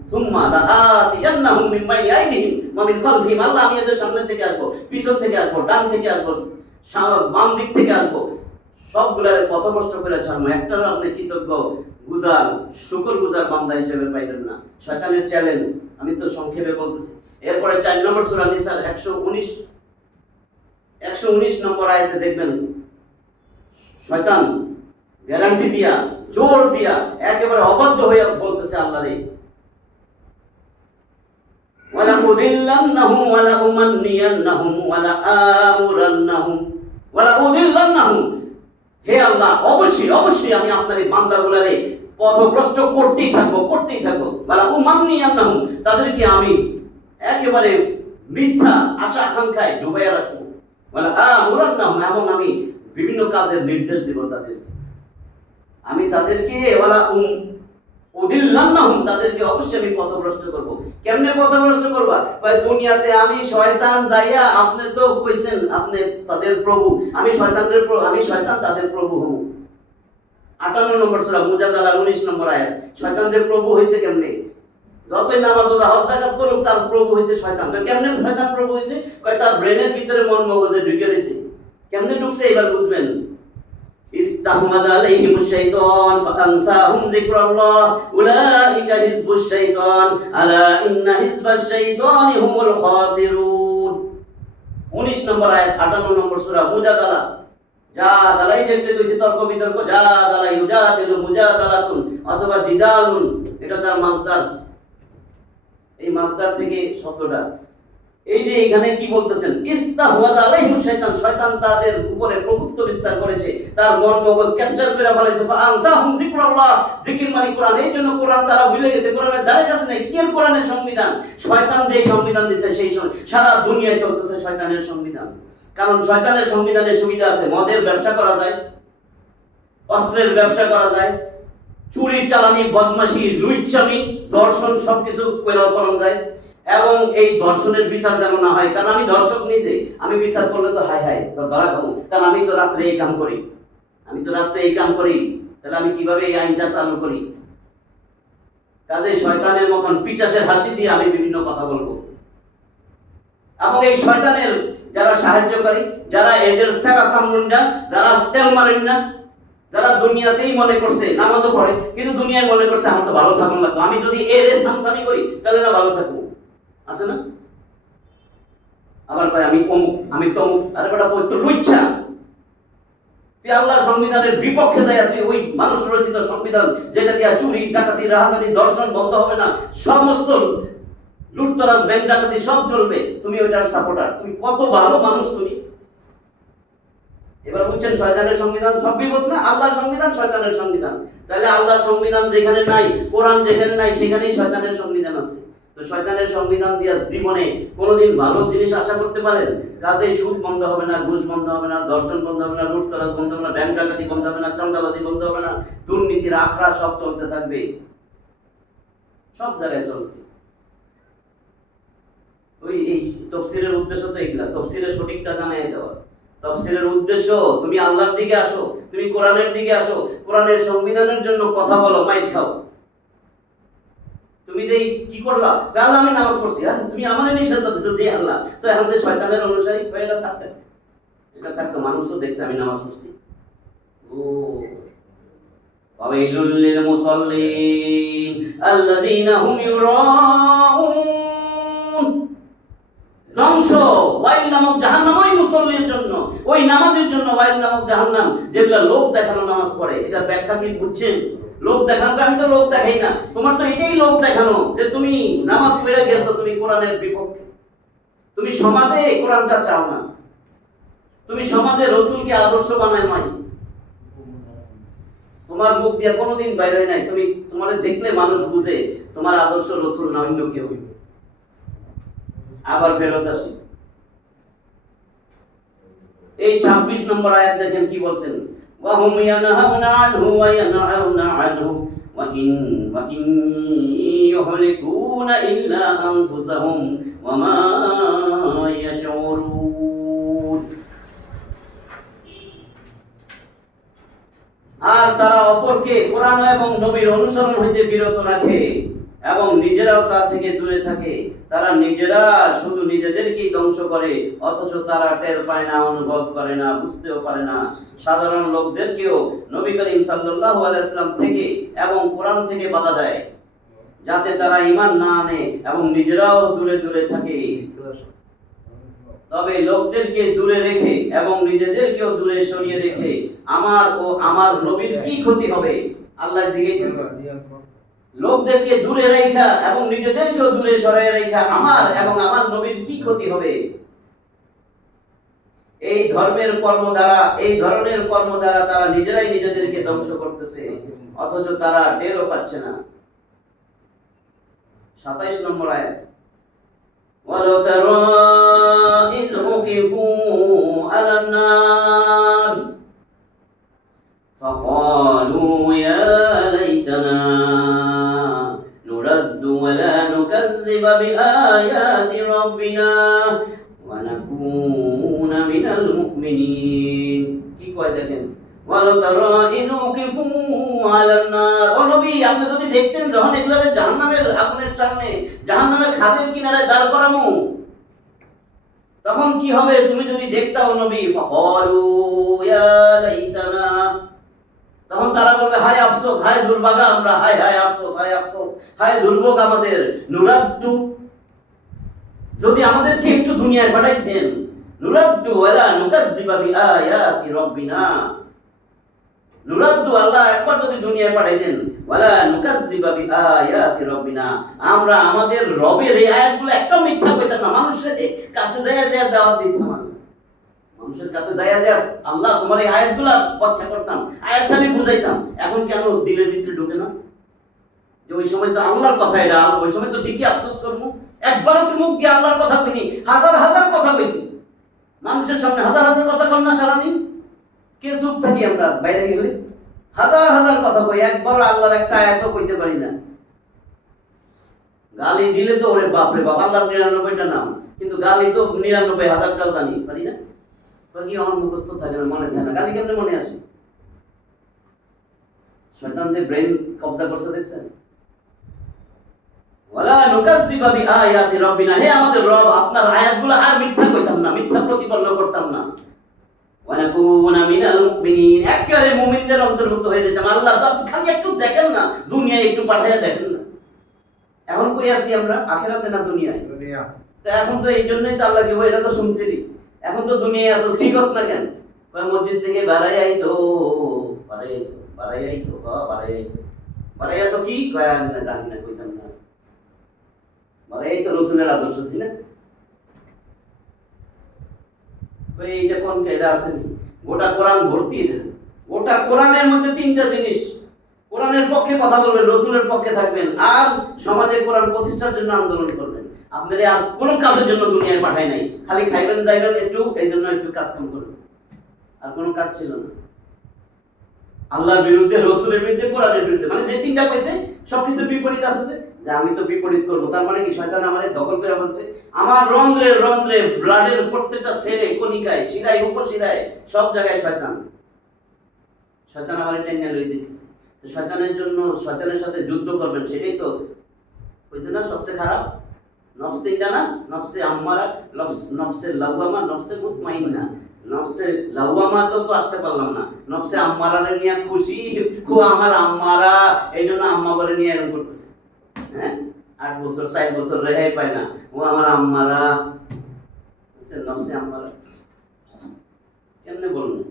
সুম্মা লাআতিয়ান্নাহুম মিন বাইনি আইদিহিম ওয়া মিন খালফিহিম, আল্লাহ আমি এদের সামনে থেকে আসবো, পিছন থেকে আসবো, ডান থেকে আসবো, বাম দিক থেকে আসবো, সবগুলার পথভ্রষ্ট করে ছাড়বো। একটারও আপনি কৃতজ্ঞ গুজার শুকর গুজার বান্দা হিসেবে পাইলেন না। শয়তানের চ্যালেঞ্জ আমি তো সংক্ষেপে বলতেছি। এরপরে 4 নম্বর সূরা নিসার 119 নম্বর আয়াতে দেখবেন শয়তান গ্যারান্টি দিয়া, জোর দিয়া, একেবারে অবাধ্য হয়ে বলতেছে আল্লাহরে, ওয়ালা উদিল্লান্নাহুম ওয়ালা উমান্নিয়ান্নাহুম ওয়ালা আমুরান্নাহুম ওয়ালা উদিল্লান্নাহুম। হে আল্লাহ, অবশ্যই অবশ্যই আমি আপনার এই বান্দাগুলারে পথভ্রষ্ট করতেই থাকবো, করতেই থাকবো। ওয়ালা উমান্নিয়ান্নাহুম, তাদেরকে আমি একেবারে মিথ্যা আশা আকাঙ্ক্ষায় ডুবাইয়া রাখবো। ওয়ালা আমুরান্নাহুম, এবং আমি বিভিন্ন কাজের নির্দেশ দেব তাদেরকে। আমি তাদেরকে ওয়ালা উদিল্লান্নাহুম, তাদেরকে অবশ্যই আমি পথভ্রষ্ট করব। কেমনে পথভ্রষ্ট করবা? কয় দুনিয়াতে আমি শয়তান যাইয়া, আপনি তো কইছেন আপনি তাদের প্রভু, আমি শয়তানের প্রভু, আমি শয়তান তাদের প্রভু হব। 58 নম্বর সূরা মুজাদালার 19 নম্বর আয়াত। শয়তান যে প্রভু হইছে কেমনে? যতই নামাজ রোজা হজ যাকাত করুক, তার প্রভু হইছে শয়তান। কেমনে শয়তান প্রভু হইছে? কয় তার ব্রেনের ভিতরে মন মগজে ঢুকে রইছে। কেমনে ঢুকছে এবার বুঝবেন। ইস্তাহমাযা আলাইহিমুশ শাইতান ফাআনসাহুম যিকরাল্লাহ উলাইকা হিজবুশ শাইতান আলা ইন্না হিজবাশ শাইতানি হুমুল খাসিরুন। 19 নম্বর আয়াত 58 নম্বর সূরা মুজাদালা। জাদালাই যেটা কইছে তর্ক বিতর্ক, জাদালাই ইউজাদিলু মুজাদালাতুন অথবা জিদালুন, এটা তার মাসদার। এই মাসদার থেকে শব্দটা, এই যে এখানে কি বলতেছেন, ইস্তাহওয়াযা আলাইহিমুশ শাইতান, শয়তান তাদের উপরে প্রভুত্ব বিস্তার করেছে, তার মন মগজ ক্যাপচার করে ফেলেছে। ফাআনসাহুম যিকরাল্লাহ, জিকির মানে কোরআন, এই জন্য কোরআন তারা ভুলে গেছে, কোরআনের ধারে কাছে নাই। কি এর কোরআনের সংবিধান? শয়তান যেই সংবিধান দিয়েছে সেই সারা দুনিয়ায় চলতেছে শয়তানের সংবিধান। কারণ শয়তানের সংবিধানের সুবিধা আছে, মদের ব্যবসা করা যায়, অস্ত্রের ব্যবসা করা যায়, চুরি চালানি বদমাশি লুচ্চামি দর্শন সবকিছু করা যায়। এবং এই দর্শনের বিচার যেন না হয়, কারণ আমি দর্শক নিজে, আমি বিচার করলে তো হাই হাই ধরা খাবো, কারণ আমি তো রাত্রে এই কাম করি, আমি তো রাত্রে এই কাম করি। তাহলে আমি কিভাবে এই আইনটা চালু করি? কাজে শয়তানের মতন পিচাসের হাসি দিয়ে আমি বিভিন্ন কথা বলবো। এবং এই শয়তানের যারা সাহায্যকারী, যারা এদের সেরা সামনুন্ডা, যারা তেল মারেন না, যারা দুনিয়াতেই মনে করছে নামাজও পড়ে কিন্তু দুনিয়ায় মনে করছে আমার তো ভালো থাকুন লাগবে, আমি যদি এর সামসামি করি তাহলে না ভালো থাকবো, আছে না? আবার কয় আমি অমুক, আমি তমুক। আরে বেটা তুই তো লুচ্ছা, তুই আল্লাহর সংবিধানের বিপক্ষে যায়, তুই ওই মানুষ রচিত সংবিধান যেটা দিয়া চুরি, ডাকাতি, রাহাজানি, দর্শন বন্ধ হবে না, সমস্ত লুটতরাজ, ব্যাংক ডাকাতি সব চলবে, তুমি ওইটার সাপোর্টার। তুমি কত ভালো মানুষ তুমি। এবার বুঝছেন শয়তানের সংবিধান সব বিপদ না, আল্লাহর সংবিধান শয়তানের সংবিধান। তাহলে আল্লাহর সংবিধান যেখানে নাই, কোরআন যেখানে নাই, সেখানেই শয়তানের সংবিধান আছে। তো শয়তানের সংবিধান দিয়া জীবনে কোনোদিন ভালো জিনিস আশা করতে পারেন? কাজেই সুদ বন্ধ হবে না, ঘুষ বন্ধ হবে না, দর্শন বন্ধ হবে না, লুটতরাজ বন্ধ হবে না, ব্যাংক ডাকাতি বন্ধ হবে না, চাঁদাবাজি বন্ধ হবে না, দুর্নীতির আখড়া সব চলতে থাকবে, সব জায়গায় চলবে। ওই এই তফসিরের উদ্দেশ্য তো এগুলা, তফসিরের সঠিকটা জানাই দেওয়া। তফসিরের উদ্দেশ্য তুমি আল্লাহর দিকে আসো, তুমি কোরআনের দিকে আসো, কোরআনের সংবিধানের জন্য কথা বলো, মাইক খাও। তুমি দেই কি করলা? আল্লাহ আমি নামাজ পড়ছি। আরে তুমি আমারে নিষেধ করতেছো যে আল্লাহ, তো এখন যে শয়তানের অনুসারী এটা থাকবে, এটা থাকতো মানুষ তো দেখছে আমি নামাজ পড়ছি। ও ওয়াইলুল লিল মুসাল্লিন আল্লাযীনা হুম ইউরাউন। ধ্বংস ওয়াইল নামক জাহান্নাম ওই মুসল্লির জন্য, ওই নামাজের জন্য ওয়াইল নামক জাহান্নাম, যেগুলা লোক দেখানো নামাজ পড়ে। এটা ব্যাখ্যা কি বুঝছেন? লোক দেখানো, আমি তো লোক দেখাই না, তোমার তো এটাই লোক দেখানো যে তুমি নামাজ পড়ে গেছো, তুমি কোরআনের বিপক্ষে, তুমি সমাজে কোরআনটা চাও না, তুমি সমাজে রসুলকে আদর্শ বানায় নয়, তোমার মুখ দিয়ে কোনোদিন বাইরে নাই, তুমি তোমার দেখলে মানুষ বুঝে তোমার আদর্শ রসুল না অন্য কেউ। আবার ফেরত আসি, এই 26 নম্বর আয়াত দেখেন কি বলছেন, ওয়াহুম ইয়ানহাউনা আনহু ওয়া ইয়ানহাউনা আনহু ওয়া ইন ইউহলিকুনা ইল্লা আনফুসাহুম ওয়া মা ইয়াশউরুন। আর তারা অপরকে কোরআন এবং নবীর অনুসরণ হইতে বিরত রাখে এবং নিজেরাও তা থেকে দূরে থাকে। তারা নিজেরা শুধু নিজেদেরকেই ধ্বংস করে, অথচ তারা টের পায় না, অনুভব করে না, বুঝতেও পারে না। সাধারণ লোকদেরকেও নবী করিম সাল্লাল্লাহু আলাইহি ওয়াসাল্লাম থেকে এবং কোরআন থেকে বাধা দেয়, যাতে তারা ঈমান না আনে এবং নিজেরাও দূরে দূরে থাকে। তবে লোকদেরকে দূরে রেখে এবং নিজেদেরকেও দূরে সরিয়ে রেখে আমার ও আমার নবীর কি ক্ষতি হবে? আল্লাহ জিজ্ঞাসা, লোকদেরকে দূরে রেখা এবং নিজেদেরকেও দূরে সরিয়ে রেখা আমার এবং আমার নবীর কি ক্ষতি হবে? এই ধর্মের কর্ম দ্বারা, এই ধরনের কর্ম দ্বারা তারা নিজেরাই নিজেদেরকে ধ্বংস করতেছে, অথচ তারা টেরও পাচ্ছে না। 27 নম্বর আয়াত, ওয়ালাউ তারা ইয উকিফু আলান নার ফাকালু ইয়া লাইতানা নুরাদ্দু ওয়া লা নুকাযযিবা বিআয়াতি রাব্বিনা ওয়া নাকুনা মিনাল মুমিনিন। কি কয় দেখেন, ওয়ালাউ তারা ইয উকিফু আলান নার, ও নবী আপনি যদি দেখতেন যখন এগুলোরে জাহান্নামের আগুনের সামনে, জাহান্নামের খাদের কিনারে দাঁড় করামু, তখন কি হবে তুমি যদি দেখতাও নবী। ফাকালু ইয়া লাইতানা, তখন তারা বলবে হায় আফসোস, হায় দুর্ভাগা আমরা, হায় হায় আফসোস, হায় আফসোস, হায় দুর্ভোগ আমাদের। নুরাদ্দু, যদি আমাদেরকে একটু দুনিয়ায় পাঠাইতেন, নুরাদ্দু ওয়ালা নুকাযযিবা বিআয়াতি রাব্বিনা, নুরাদ্দু আল্লাহ একবার যদি দুনিয়ায় পাঠাইতেন, ওয়ালা নুকাযযিবা বিআয়াতি রাব্বিনা, আমরা আমাদের রবের এই আয়াতগুলো একটাও মিথ্যা কইতাম না, মানুষের কাছে যাইয়া যাইয়া দাওয়াত দিতাম, মানুষের কাছে যাইয়া যাইয়া আল্লাহ তোমার এই আয়াতগুলো ব্যাখ্যা করতাম, আয়াতখানি বুঝাইতাম। এখন কেন দিলের ভিতরে ঢুকে না? যে ওই সময় তো আল্লাহর কথা, এটা ওই সময় তো ঠিকই আফসোস করবো, একবারও তো মুখ দিয়ে আল্লাহর কথা কইনি, হাজার হাজার কথা কইছি মানুষের সামনে, হাজার হাজার কথা কর না সারাদিন, কে চুপ থাকি আমরা বাইরে গেলে? হাজার হাজার কথা কই, একবারও আল্লাহর একটা আয়াতও কইতে পারি না। গালি দিলে তো ওরে বাপরে বাপ, আল্লাহর 99টা নাম, কিন্তু গালি তো 99,000টাও জানি পারি না। কি আমার মুখস্থ থাকে না, মনে থাকে না, গালি কেমনে মনে আসে? শয়তান যে ব্রেন কবজা করছে দেখছেন। ওয়ালা নুকাযযিবু বিআয়াতি রাব্বিনা, হে আমাদের রব আপনার আয়াতগুলো আর মিথ্যা কইতাম না, মিথ্যা প্রতিপন্ন করতাম না। ওয়া নাকুনা মিনাল মুমিনিন, একেবারে মুমিনদের অন্তর্ভুক্ত হয়ে যেতাম। আল্লাহ তো আপনি খালি একটু দেখেন না, দুনিয়ায় একটু পাঠাইয়া দেখেন না। এখন কই আছি আমরা, আখিরাতে না দুনিয়ায়? দুনিয়া। তো এখন তো এই জন্যই তো আল্লাহকে বলে, এটা তো শুনছিলি, এখন তো দুনিয়ায় আসো, ঠিক আছে না কেন? মসজিদ থেকে বাড়াই আইতো, বাড়াই আইতো, বাড়াই আইতো, বাড়াই আইতো, বাড়াই আইতো কি জানি না, কইতাম না। বাড়াই আইতো রসুলের আদর্শ, ঠিক না? এইটা কোন এটা আসেনি? গোটা কোরআন ভর্তি, এটা গোটা কোরআনের মধ্যে তিনটা জিনিস। কোরআনের পক্ষে কথা বলবেন, রসুলের পক্ষে থাকবেন, আর সমাজে কোরআন প্রতিষ্ঠার জন্য আন্দোলন করবেন। আপনারা আর কোনো কাজের জন্য দুনিয়ায় পাঠায় নাই, খালি খাইবেন যাইবেন একটু, এই জন্য একটু কাজ কাম করবেন, আর কোনো কাজ ছিল না। আল্লাহর বিরুদ্ধে, রসুলের বিরুদ্ধে, কোরআনের বিরুদ্ধে, মানে যে তিনটা কইছে সবকিছুর বিপরীত আছে, যে আমি তো বিপরীত করবো। তার মানে কি শয়তান আমারে দখল করে বলছে, আমার রন্ধ্রে রন্ধ্রে, ব্লাডের প্রত্যেকটা সেলে, কণিকায়, শিরায়, উপশিরায়, সব জায়গায় শয়তান। শয়তান আমারে টেনে লই দিতেছে। তো শয়তানের জন্য, শয়তানের সাথে যুদ্ধ করবেন, সেটাই তো কইছে না সবচেয়ে খারাপ নফস তিনটা না, নফসে আম্মারা, নফসে লাওয়ামা, নফসে মুতমাইন্না। নফসে লাওয়ামা তো আসতে পারলাম না, নফসে আম্মারারে নিয়ে খুশি, খুব আমার আম্মারা, এই জন্য আম্মা বলে নিয়ে এরকম করতেছে। হ্যাঁ, 8 বছর 4 বছর রেহাই পায় না, ও আমার আম্মারা, নফসে আম্মারা কেমনে বলুন।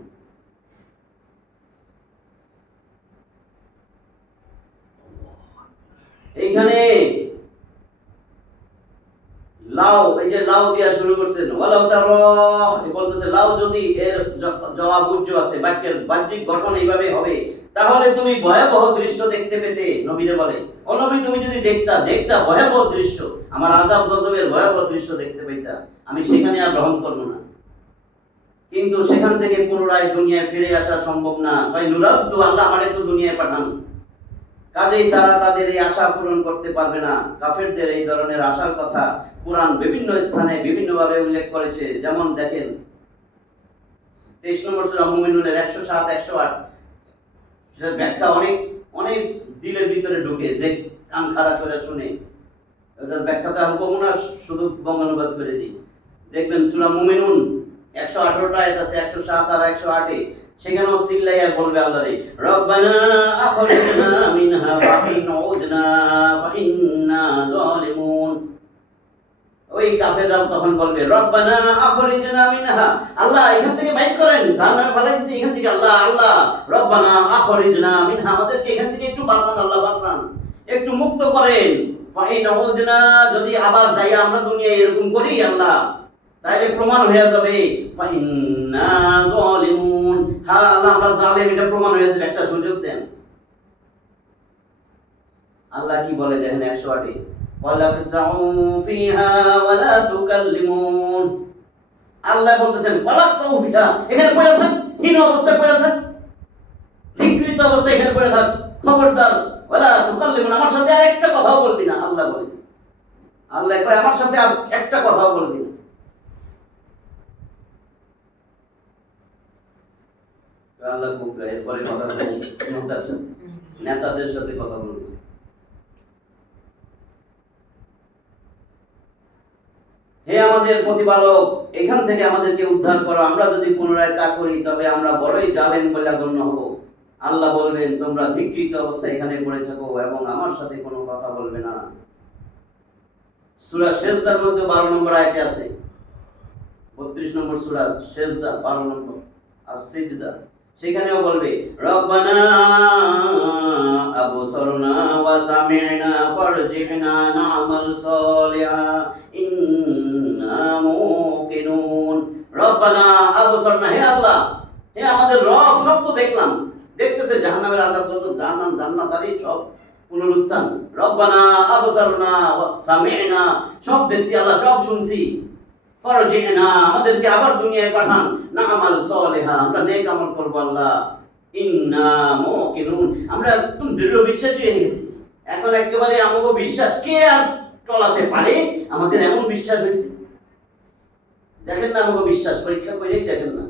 এইখানে লাউ, এই যে লাউ দিয়া শুরু করছেন, ওয়ালাউ তারা, বলতেছে লাউ যদি, এর জবাব উজ্জ আছে, বাক্যের বাহ্যিক গঠন এইভাবে হবে, তাহলে তুমি ভয়াবহ দৃশ্য দেখতে পেতে। নবীরে বলে, ও নবী তুমি যদি দেখতা ভয়াবহ দৃশ্য, আমার আযাব গজবের ভয়াবহ দৃশ্য দেখতে পাইতা, আমি সেখানে আর গ্রহণ করবো না। কিন্তু সেখান থেকে পুনরায় দুনিয়ায় ফিরে আসা সম্ভব না। ভাই নুরাদ্দু, আল্লাহ আমার একটু দুনিয়ায় পাঠান। কাজেই তারা তাদের এই আশা পূরণ করতে পারবে না। কাফেরদের এই ধরনের আশার কথা কুরআন বিভিন্ন স্থানে বিভিন্নভাবে উল্লেখ করেছে। যেমন দেখেন 23 নম্বর সূরা মুমিনুনের 107 108, সেটার ব্যাখ্যা অনেক অনেক দিলের ভিতরে ঢুকে, যে কান খাড়া করে শুনে। এটার ব্যাখ্যাটা আমি কমু না, শুধু বঙ্গানুবাদ করে দিই। দেখবেন সূরা মুমিনুন 118টা আয়াত আছে, 107 আর 108-এ, সেখানেও চিল্লাইয়া বলবে আল্লাহরে, রব্বানা আখরিজনা মিনহা ফাইন উযনা ফাইন্না যালিমুন। ওই কাফেররা তখন বলবে, রব্বানা আখরিজনা মিনহা, আল্লাহ এখান থেকে বাইর করেন, জাহান্নামে ফেলাই দিয়েছি এখান থেকে, আল্লাহ আল্লাহ রব্বানা আখরিজনা মিনহা, আমাদেরকে এখান থেকে একটু বাঁচান, আল্লাহ বাঁচান, একটু মুক্ত করেন। ফাইন উযনা, যদি আবার যাই আমরা দুনিয়ায় এরকম করি আল্লাহ, তাহলে প্রমাণ হয়ে যাবে ফাইন্না যালিমুন, হ্যাঁ আল্লাহ আমরা জালেম, এটা প্রমাণ হয়ে যাবে, একটা সুযোগ দেন। আল্লাহ কি বলে দেখেন 108-এ, ওয়ালাকসাউ ফিহা ওয়ালা তুকাল্লিমুন। আল্লাহ বলতেছেন ওয়ালাকসাউ ফিহা, এখানে পড়ে থাক, হীন অবস্থায় পড়ে থাক, ধিক্কৃত অবস্থায় এখানে পড়ে থাক, খবরদার ওয়ালা তুকাল্লিমুন, আমার সাথে আর একটা কথাও বলবি না। আল্লাহ বলে, আল্লাহ কয় আমার সাথে আর একটা কথাও বলবি না। আল্লাহ খুব এরপরে কথা বলবো নেতাদের সাথে কথা বলবো। হে আমাদের প্রতিপালক, এখান থেকে আমাদেরকে উদ্ধার করো, আমরা যদি পুনরায় তা করি তবে আমরা বড়ই জালেম বলে গণ্য হব। আল্লাহ বলবেন, তোমরা ধিক্কৃত অবস্থায় এখানে পড়ে থাকো এবং আমার সাথে কোনো কথা বলবে না। সূরা সেজদার মধ্যে 12 নম্বর আয়াতে আছে, 32 নম্বর সূরা সেজদা 12 নম্বর আস-সিজদা, সেখানেও বলবে, রব্বানা আবসারনা ওয়া সামি'না ফারজি'না না'মাল সালিহা ইন্না মুকিনুন। রব্বানা আবসারনা, হে আল্লাহ, হে আমাদের রব, সব তো দেখলাম, দেখতেছে জাহান্নামের আযাব গজব, জাহান্নাম জান্নাতারি সব পুনরুত্থান। রব্বানা আবসারনা ওয়া সামি'না, সব দেখছি আল্লাহ, সব শুনছি। ফারজি'না, আমাদেরকে আবার দুনিয়ায় পাঠান, না'মাল সালিহা, আমরা নেক আমল করব আল্লাহ। ইন্না মুকিনুন, আমরা একদম দৃঢ় বিশ্বাসী হয়ে গেছি। এখন একেবারে আমাকে বিশ্বাস কে আর টলাতে পারে, আমাদের এমন বিশ্বাস হয়েছে। দেখেন না আমাকে বিশ্বাস, পরীক্ষা করেই দেখেন না।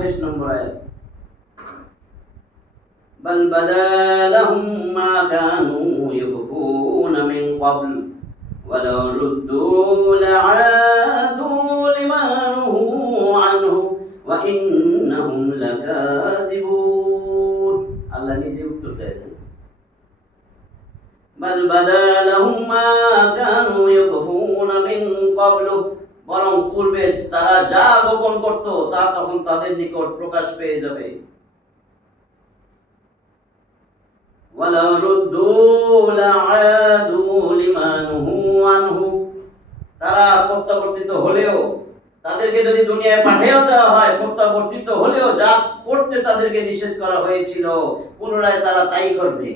28 নম্বর আয়াত, বাল বাদা লাহুম মা কানু ইউখফুনা মিন ক্বাবল ওয়ালাউ রুদ্দু লাআদু লিমা নুহু আনহু ওয়া ইন্নাহুম লাকাযিবুন। আল্লাহ নিজে উত্তর দেয়, বাল বাদা লাহুম মা কানু ইউখফুনা মিন ক্বাবল, বরং পূর্বে তারা যা গোপন করত তা তখন তাদের নিকট প্রকাশ পেয়ে যাবে। ওয়ালাউ রুদ্দু লাআদু লিমা নুহু আনহু, তারা প্রত্যাবর্তিত হলেও, তাদেরকে যদি দুনিয়ায় পাঠিয়েও দেওয়া হয়, প্রত্যাবর্তিত হলেও যা করতে তাদেরকে নিষেধ করা হয়েছিল পুনরায় তারা তাই করবে।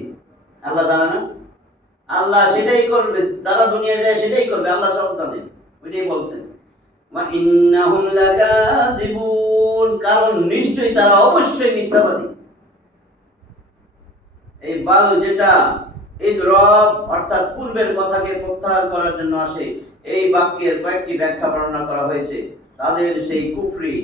আল্লাহ জানে না? আল্লাহ সেটাই করবে, তারা দুনিয়ায় যায় সেটাই করবে, আল্লাহ সব জানেন, ওইটাই বলছেন ওয়া ইন্নাহুম লাকাযিবুন, কারণ নিশ্চয়ই তারা অবশ্যই মিথ্যাবাদী। এই বাল যেটা ইদরাব অর্থাৎ পূর্বের কথাকে প্রত্যাহার করার জন্য আসে, এই বাক্যের কয়েকটি ব্যাখ্যা বর্ণনা করা হয়েছে। তাদের সেই কুফরি,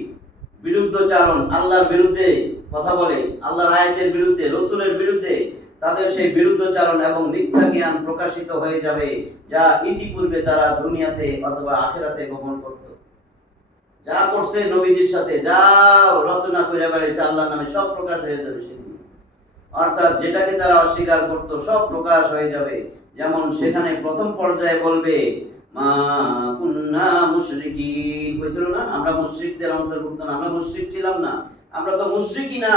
বিরুদ্ধচারণ, আল্লাহর বিরুদ্ধে কথা বলে, আল্লাহর আয়াতের বিরুদ্ধে, রসুলের বিরুদ্ধে, তাদের সেই বিরুদ্ধচারণ এবং মিথ্যা জ্ঞান প্রকাশিত হয়ে যাবে, যা ইতিপূর্বে তারা দুনিয়াতে অথবা আখিরাতে গোপন করত। যা করছে নবীজির সাথে, যা রচনা করে বেড়েছে আল্লাহর নামে, সব প্রকাশ হয়ে যাবে সেদিন। অর্থাৎ যেটাকে তারা অস্বীকার করত সব প্রকাশ হয়ে যাবে। যেমন সেখানে প্রথম পর্যায়ে বলবে মা কুন্না মুশরিকিন, কইছিল না আমরা মুশরিকদের অন্তর্ভুক্ত না, আমরা মুশরিক ছিলাম না, আমরা তো মুশরিকই না।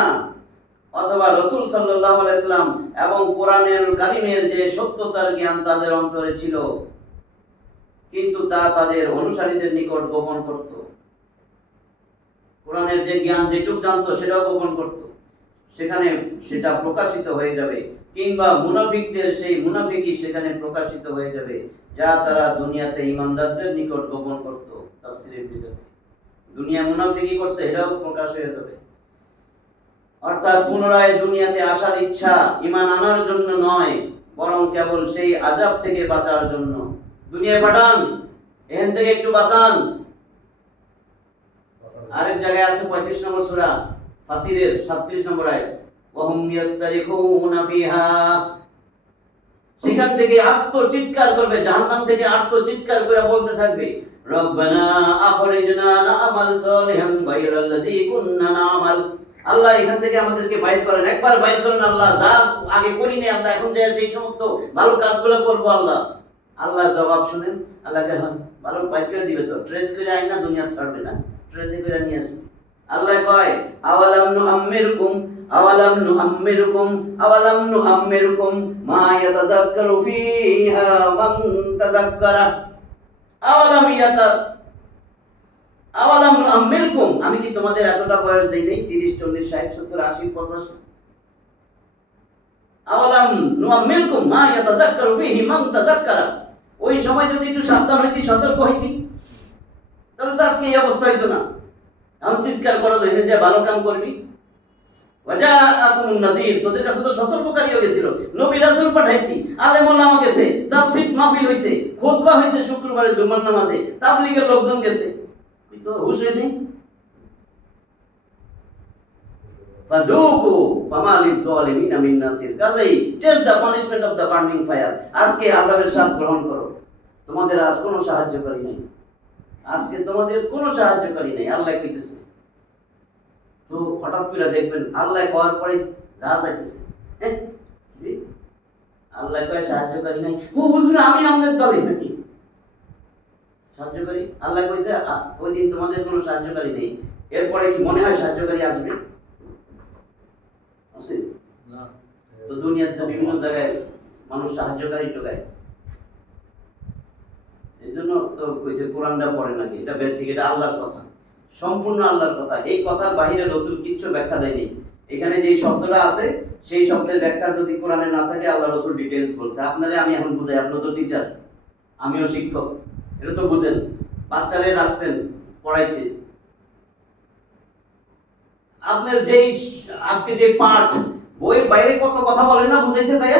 অথবা রাসূল সাল্লাল্লাহু আলাইহি সাল্লাম এবং কোরআনের কারিমের যে সত্যতার জ্ঞান তাদের অন্তরে ছিল, কিন্তু তা তাদের অনুসারীদের নিকট গোপন করত। কোরআনের যে জ্ঞান যেটুক জানতো সেটাও গোপন করত, সেখানে সেটা প্রকাশিত হয়ে যাবে। কিংবা মুনাফিকদের সেই মুনাফিকই সেখানে প্রকাশিত হয়ে যাবে, যা তারা দুনিয়াতে ঈমানদারদের নিকট গোপন করত। তাফসীরে ইবনে কাসীর, দুনিয়া মুনাফিকি করছে এটাও প্রকাশ হয়ে যাবে। অর্থাৎ পুনরায় দুনিয়াতে আসার ইচ্ছা ঈমান আনার জন্য নয়, বরং কেবল সেই আযাব থেকে বাঁচার জন্য। দুনিয়ায় পাঠান, এখান থেকে একটু বাঁচান। আরেক জায়গায় আছে 35 নম্বর সূরা ফাতিরের 37 নম্বর আয়াত, ওয়াহুম ইয়াস্তারিখুনা ফিহা, সেখান থেকে আত্মচিৎকার করবে, জাহান্নাম থেকে আত্মচিৎকার করে বলতে থাকবে রব্বানা আখরিজনা না'মাল সালিহান গায়রাল্লাযী কুননা না'মাল, আল্লাহ এখান থেকে আমাদেরকে বাইর করেন, একবার বাইর করেন আল্লাহ, যা আগে করিনি আল্লাহ, এখন যে সেই সমস্ত ভালো কাজগুলো করব আল্লাহ। আল্লাহ জবাব শুনেন, আল্লাহকে ভালো বাইর করে দিবে তো, ট্রেন করে আয় না, দুনিয়া ছাড়বে না, ট্রেনে করে নিয়ে আসবে। আল্লাহ কয় আওয়ালাম নুআম্মিরকুম আওয়ালাম নুআম্মিরকুম আওয়ালাম নুআম্মিরকুম মা ইয়াতাযাক্কারু ফীহা মান তাযাক্কারা আওয়ালাম নুআম্মিরকুম, আমি কি তোমাদের এতটা বয়স দেই নাই? 30 40 60 70 80 85। আওয়ালাম নুআম্মিরকুম মা ইয়াতাযাক্কারু ফীহি মান তাযাক্কারা, ওই সময় যদি একটু সাবধান হইতি, সতর্ক হইতি, তাহলে তো আজকে এই অবস্থা হইতো না। আমি চিৎকার করা যায় যে ভালো কাম করবি, ওয়াজাআকুমুন নাযীর, তোদের কাছে তো সতর্ককারীও গেছিল, নবী রাসূল পাঠাইছি, আলেম ওলামা গেছে, তাফসীর মাহফিল হইছে, খুতবা হইছে, শুক্রবারে জুমার নামাজে তাবলীগের লোকজন গেছে, তুই তো হুঁশ হয়নি। ফাযুকু ফামা লিয-যালিমিনা মিন নাসির, কাজেই test the punishment of the burning fire, আজকে আযাবের স্বাদ গ্রহণ করো, তোমাদের আর কোনো সাহায্যকারী নেই, আজকে তোমাদের কোনো সাহায্যকারী নেই, আল্লাহ কইতেছে। তো হঠাৎ করে দেখবেন আল্লাহ কওয়ার পরে যা যাইতেছে, আল্লাহ কয় সাহায্যকারী নাই, ও হুজুর আমি আপনাদের দলে নাকি সাহায্যকারী? আল্লাহ কইছে ওই দিন তোমাদের কোনো সাহায্যকারী নেই, এরপরে কি মনে হয় সাহায্যকারী আসবে? আছে না? তো দুনিয়াতে বিভিন্ন জায়গায় মানুষ সাহায্যকারী টোকায়, এই জন্য তো কইছে কোরআনটা পড়ে নাকি, এটা বেসিক, এটা আল্লাহর কথা, সম্পূর্ণ আল্লাহর কথা। এই কথার বাহিরে রাসূল কিচ্ছু ব্যাখ্যা দেয়নি। এখানে যে শব্দটা আছে সেই শব্দের ব্যাখ্যা যদি কোরআনে না থাকে, আল্লাহ রাসূল ডিটেইলস বলছে। আপনারে আমি এখন বুঝাই, আপনি তো টিচার, আমিও শিক্ষক, এটা তো বুঝেন, বাচ্চারে রাখছেন পড়াইতে, আপনার যেই আজকে যে পাঠ, বইয়ের বাইরে কত কথা বলেন না বুঝাইতে চাই,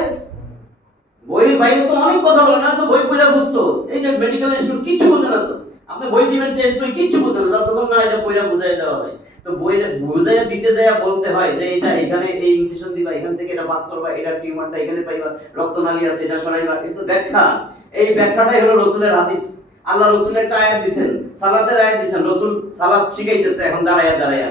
বইয়ের বাইরে তো অনেক কথা বলে না, তো বই পড়া বুঝতো, এই যে মেডিকেল স্টুডেন্ট কিছু বুঝে না, তো আপনি বই দিবেন টেস্ট বই, কিচ্ছু বুঝবেন না যতক্ষণ না এটা বইটা বুঝাই দেওয়া হয়। তো বইটা বুঝাইয়া দিতে যায় বলতে হয় যে এটা এখানে এই ইনসেশন দিবা, এখান থেকে এটা ভাগ করবা, এটা টিউমারটা এখানে পাইবা, রক্তনালী আছে এটা সরাইবা। কিন্তু ব্যাখ্যা, এই ব্যাখ্যাটাই হলো রসুলের হাদিস। আল্লাহ রসুল একটা আয়াত দিচ্ছেন, সালাতের আয়াত দিচ্ছেন, রসুল সালাত শিখাইতেছে এখন দাঁড়াইয়া দাঁড়াইয়া,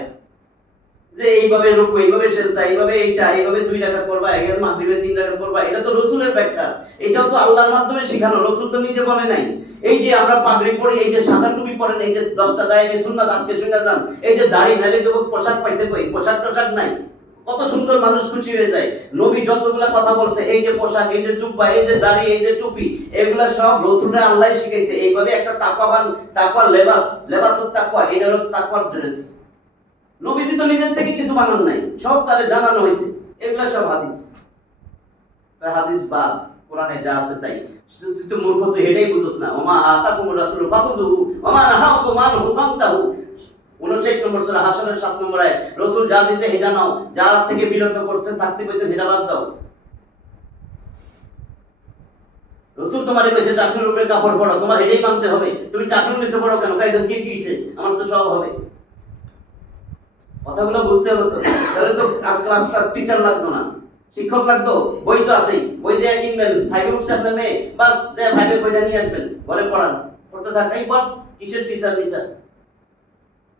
যে এইভাবে রুকু, এইভাবে সেজদা, এইভাবে এইটা, এইভাবে 2 রাকাত পড়বা, এখানে মাগরিবে 3 রাকাত পড়বা। এটা তো রসুলের ব্যাখ্যা, এটাও তো আল্লাহর মাধ্যমে শেখানো, রসুল তো নিজে বলে নাই। এই যে আমরা পাগড়ি পরি, এই যে সাদা টুপি পরেন, এই যে 10টা দায়নি সুন্নাত আজকে শুনে যান, এই যে দাড়ি নাইলে যুবক পোশাক পাইছে কই, পোশাক টোশাক নাই, কত সুন্দর মানুষ খুশি হয়ে যায়। নবী যতগুলা কথা বলছে, এই যে পোশাক, এই যে জুব্বা, এই যে দাড়ি, এই যে টুপি, এগুলা সব রসুলরে আল্লাহ শিখাইছে। এইভাবে একটা তাকওয়াবান, তাকওয়ার লেবাস, লেবাসুত তাকওয়া, এটা হলো তাকওয়ার ড্রেস। নবীজি তো নিজের থেকে কিছু বানান নাই, সব তারে জানানো হয়েছে। এগুলা সব হাদিস। হাদিস বাদ, কোরআনে যা আছে তাই। তুই তো মূর্খ, তুই এটাই বুঝছ না। ওমা আতাকুমুর রাসূলু ফাখুযুহু ওমা নাহাকুম আনহু ফান্তাহু। 59 নম্বর সূরা হাশরের 7 নম্বর আয়াত। রাসূল যা দিয়েছে এটা নাও, যা থেকে বিরত করছে, থাকতে কইছে এটা বাদ দাও। রাসূল তোমারে কইছে টাকনুর উপরে কাপড় পরো, তোমার এটাই মানতে হবে। তুমি টাকনুর নিচে পড়ো কেন? কাইদা কি কিছে, আমার তো সব হবে। কথাগুলো বুঝতে হবে তো, তাহলে তো ক্লাস টিচার লাগতো না, শিক্ষক লাগতো। বই তো আছেই, বই দিয়ে কিনবেন, 5 উঠছে আপনার মেয়ে, বাস যে 5 বইটা নিয়ে আসবেন, ঘরে পড়ান, পড়তে থাকাই পর। কিসের টিচার টিচার?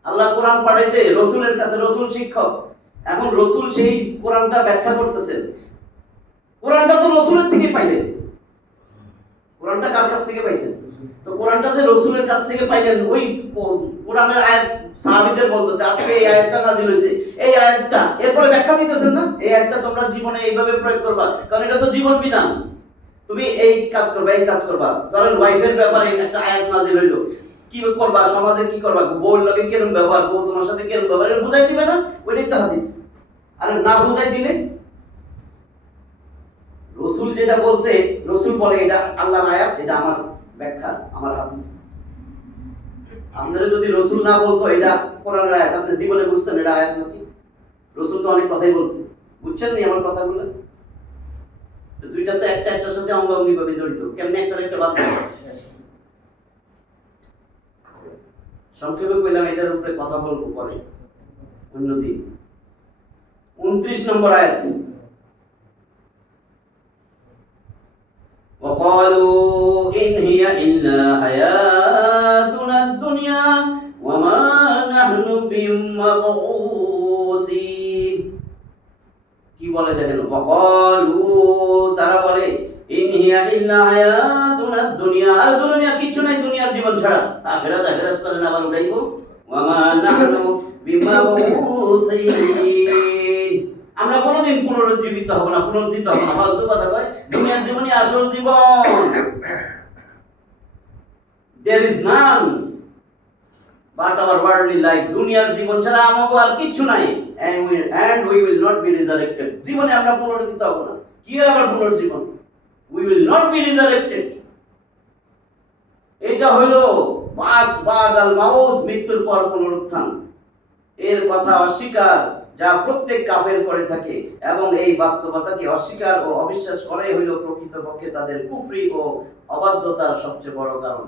আল্লাহ কোরআন পাঠাইছে রসুলের কাছে, রসুল শিক্ষক। এখন রসুল সেই কোরআনটা ব্যাখ্যা করতেছেন। কোরআনটা তো রসুলের থেকে পাইলেন, কোরআনটা কার কাছ থেকে পাইছেন? তো কোরআনটা যে রসুলের কাছ থেকে পাইলেন, ওই কোরআনের আয়াত সাহাবীদের বলতেছে আজকে এই আয়াতটা নাযিল হয়েছে, এই আয়াতটা, এরপরে ব্যাখ্যা দিতেছেন না, এই আয়াতটা তোমরা জীবনে এইভাবে প্রয়োগ করবা, কারণ এটা তো জীবন বিধান। তুমি এই কাজ করবা, এই কাজ করবা। ধরেন ওয়াইফের ব্যাপারে একটা আয়াত নাযিল হইলো, কি করবা, সমাজে কি করবা, বউর লগে কিরকম ব্যবহার, বউ তোমার সাথে কিরকম ব্যবহার, এটা বুঝাই দিবে না? ওইটাই তো হাদিস। আর না বুঝাই দিলে, রসুল যেটা বলছে, রসুল বলে এটা আল্লাহর আয়াত, এটা আমার ব্যাখ্যা, আমার হাদিস। আপনারা যদি রসুল না বলতো এটা কোরআনের আয়াত, আপনি জীবনে বুঝতেন এটা আয়াত নাকি? রসুল তো অনেক কথাই বলছে, বুঝছেন নি আমার কথাগুলো? তো দুইটা তো একটা একটার সাথে অঙ্গাঙ্গি ভাবে জড়িত, কেমনে একটা একটা বাদ দেবে? সংক্ষেপে কইলাম, এটার উপরে কথা বলবো পরে অন্যদিন। 29 নম্বর আয়াত। وقالوا إن هي إلا حياتنا الدنيا وما نحن بمبعوثين। কি বলে দেখেন, وقالوا, তারা বলে, ইন হিয়া ইল্লা হায়াতুনা দুনিয়া, আর দুনিয়া কিছু নাই, দুনিয়ার জীবন ছাড়া। আখিরাত আখিরাত করে না, আবার উঠাইবো। ওয়ামা নাহনু বিমাবউসিন, আমরা কোনোদিন পুনরুজ্জীবিত হব না, পুনরুজ্জীবিত হব না। ফালতু কথা কয়, দুনিয়ার জীবনই আসল জীবন। There is none but our worldly life. দুনিয়ার জীবন ছাড়া আমাকে আর কিচ্ছু নাই। And we will not be resurrected. জীবনে আমরা পুনরুজ্জীবিত হব না। কি এর আবার পুনর্জীবন? We will not be resurrected. এটা হইল বাস বাদাল মাউত, মৃত্যুর পর পুনরুত্থান। এর কথা অস্বীকার যা প্রত্যেক কাফের করে থাকে, এবং এই বাস্তবতাকে অস্বীকার ও অবিশ্বাস করাই হইল প্রকৃতপক্ষে তাদের কুফরি ও অবাধ্যতার সবচেয়ে বড় কারণ।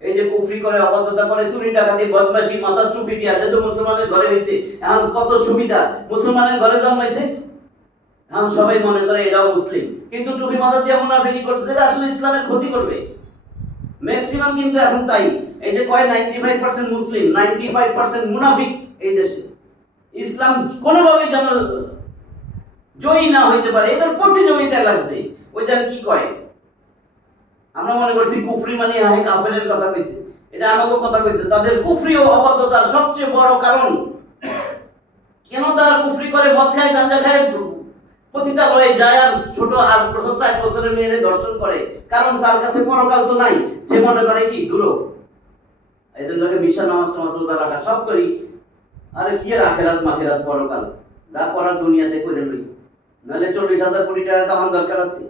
এই যে কুফরি করে, অবাধ্যতা করে, চুরি ডাকাতি বদমাশি, মাথার টুপি দিয়া, যেহেতু মুসলমানের ঘরে হয়েছে, এখন কত সুবিধা, মুসলমানের ঘরে জন্মাইছে, এখন সবাই মনে করে এটাও মুসলিম, কিন্তু টুপি মাথা দিয়ে মুনাফিকি করতেছে, এটা আসলে ইসলামের ক্ষতি করবে। ম্যাক্সিমাম কিন্তু এখন তাই, এই যে কয় 95% মুসলিম, 95% মুনাফিক এই দেশে। ইসলাম কোনোভাবেই যেন জয়ী না হইতে পারে, এটার প্রতিযোগিতা লাগছে। ওই দেন কি কয়, আমরা মনে করছি কুফরি মানে হ্যাঁ কাফেরের কথা কইছে, এটা আমাকে কথা কইছে। তাদের কুফরি ও অবাধ্যতার সবচেয়ে বড় কারণ, কেন তারা কুফরি করে, মদ খায়, গাঁজা খায়, পতিতালয়ে যায়, আর ছোট 8 বছর 4 বছরের মেয়েরে দর্শন করে, কারণ তার কাছে পরকাল তো নাই। সে মনে করে কি দূর, এদের লোকে মিশা নামাজ টামাজ রোজা রাখা সব করি, আরে কি আর আখেরাত মাখেরাত পরকাল, যা করার দুনিয়াতে করে লই, নাহলে 40,000 কোটি টাকা কামান দরকার আছে।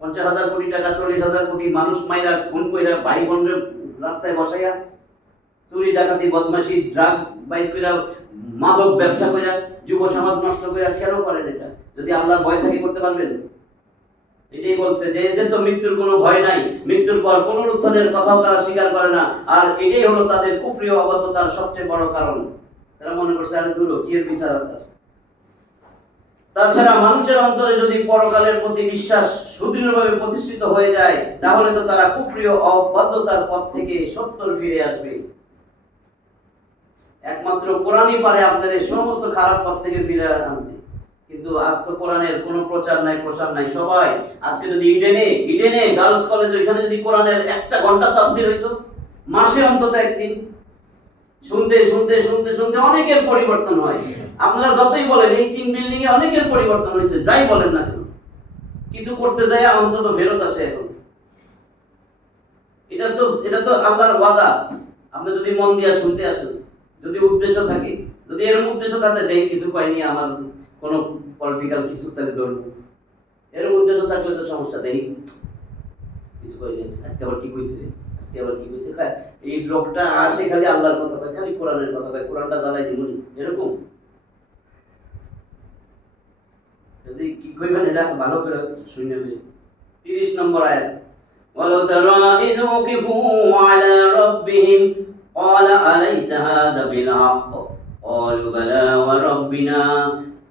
50,000 কোটি টাকা, 40,000 কোটি মানুষ মাইরা, খুন কইরা, ভাই বোনের রাস্তায় বসাইয়া, চুরি ডাকাতি বদমাশি, ড্রাগ বাইক কইরা, মাদক ব্যবসা কইরা, যুব সমাজ নষ্ট কইরা, কেন করেন এটা? যদি আল্লাহর ভয় থাকে করতে পারবেন? এটাই বলছে যে এদের তো মৃত্যুর কোনো ভয় নাই, মৃত্যুর পর পুনরুত্থানের কথাও তারা স্বীকার করে না। আর এটাই হলো তাদের কুফরি ও অবদ্ধতার সবচেয়ে বড় কারণ। তারা মনে করছে আরে দূর কি এর বিচার আছে। তাছাড়া মানুষের অন্তরে যদি পরকালের প্রতি বিশ্বাস সুদৃঢ়ভাবে প্রতিষ্ঠিত হয়ে যায়, তাহলে তো তারা কুফরি ও অবদ্ধতার পথ থেকে সত্তর ফিরে আসবে। একমাত্র কোরআনই পারে আপনাদের সমস্ত খারাপ পথ থেকে ফিরে আনতে। কিন্তু আজ তো কোরআনের কোনো প্রচার নাই, প্রসার নাই। সবাই আজকে যদি ইডেনে গার্লস কলেজ ওইখানে যদি কোরআনের 1 ঘন্টা তাফসীর হইতো, মাসে অন্তত একদিন, শুনতে শুনতে শুনতে শুনতে অনেকের পরিবর্তন হয়। আপনারা যতই বলেন এই 3 বিল্ডিং এ অনেকের পরিবর্তন হয়েছে, যাই বলেন না কেন, কিছু করতে যায় অন্তত ফেরত আসে। এখন এটা তো আল্লাহর ওয়াদা। আপনি যদি মন দিয়ে শুনতে আসেন, যদি উদ্দেশ্য থাকে, যদি এর উদ্দেশ্য থাকে যে কিছু পাইনি আমার কোনো পলিটিক্যাল কিছু, তাহলে ধরবো। এর উদ্দেশ্য থাকলে তো সমস্যা, দেখি কিছু পাইনি, আজকে আবার কি কইছে, আজকে আবার কি কইছে। এই লোকটা আসে খালি আল্লাহর কথা কয়, খালি কোরআনের কথা কয়, কোরআনটা জ্বালাই দিবনি, এরকম যদি কি কইবেন এটা ভালো করে শুনে নেবেন। 30 নম্বর আয়াত, ওয়ালাউ তারা ইয ওয়াকিফু আলা রাব্বিহিম ক্বালা আলাইসা হাযা বিল হক ক্বালু বালা ওয়া রাব্বিনা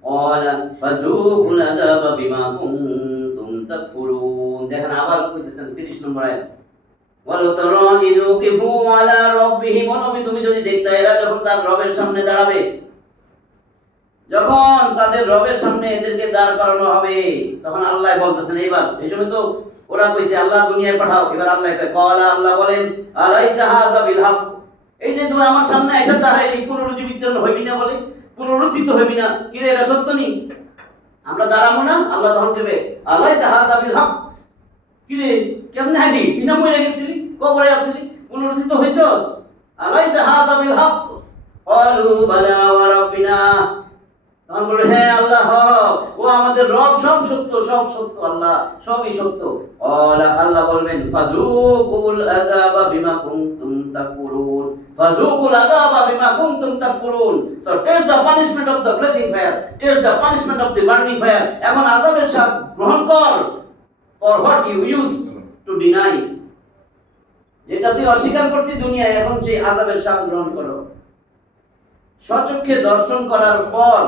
ক্বালা ফাযুকুল আযাবা বিমা কুনতুম তাকফুরুন। দেখেন আবার কইতেছেন 30 নম্বর আয়াত, ওয়ালাউ তারা ইয ওয়াকিফু আলা রাব্বিহিম, নবী তুমি যদি দেখতে এরা যখন তার রবের সামনে দাঁড়াবে, যখন তাদের রবের সামনে এদেরকে দাঁড় করানো হবে, তখন আল্লাহ বলতেছেন, এইবার এই সময় তো ওরা কইছে আল্লাহ দুনিয়ায় পাঠাও, এবার আল্লাহ কয় ক্বালা, আল্লাহ বলেন আলাইসা হাযা বিল হক, এই যে তুমি আমার সামনে এসে দাঁড়াইলি পুনরুজ্জীবিত হইবি না, বলে পুনরুত্থিত হইবি না, কি রে এটা সত্য নি? আমরা দাঁড়াবো না? আল্লাহ তখন দেবে আলাইসা হাযা বিল হক, কি রে কেমনে হাইলি, তুই না মরে গেছিলি, কবরে আসলি, পুনরুত্থিত হইছস, আলাইসা হাযা বিল হক ক্বালু বালা ওয়া রাব্বিনা, তখন বলে হ্যাঁ আল্লাহ, ও আমাদের রব, সব সত্য, সব সত্য, আল্লাহ সবই সত্য। আল্লাহ বলবেন ফাযুকুল আযাবা বিমা কুনতুম তাকফুরুন, ফাযুকুল আযাবা বিমা কুনতুম তাকফুরুন। So taste the punishment of the blazing fire, taste the punishment of the burning fire. এখন আযাবের স্বাদ গ্রহণ কর, for what you used to deny, যেটা তুই অস্বীকার করতি দুনিয়ায়, এখন সেই আযাবের স্বাদ গ্রহণ করো। স্বচক্ষে দর্শন করার পর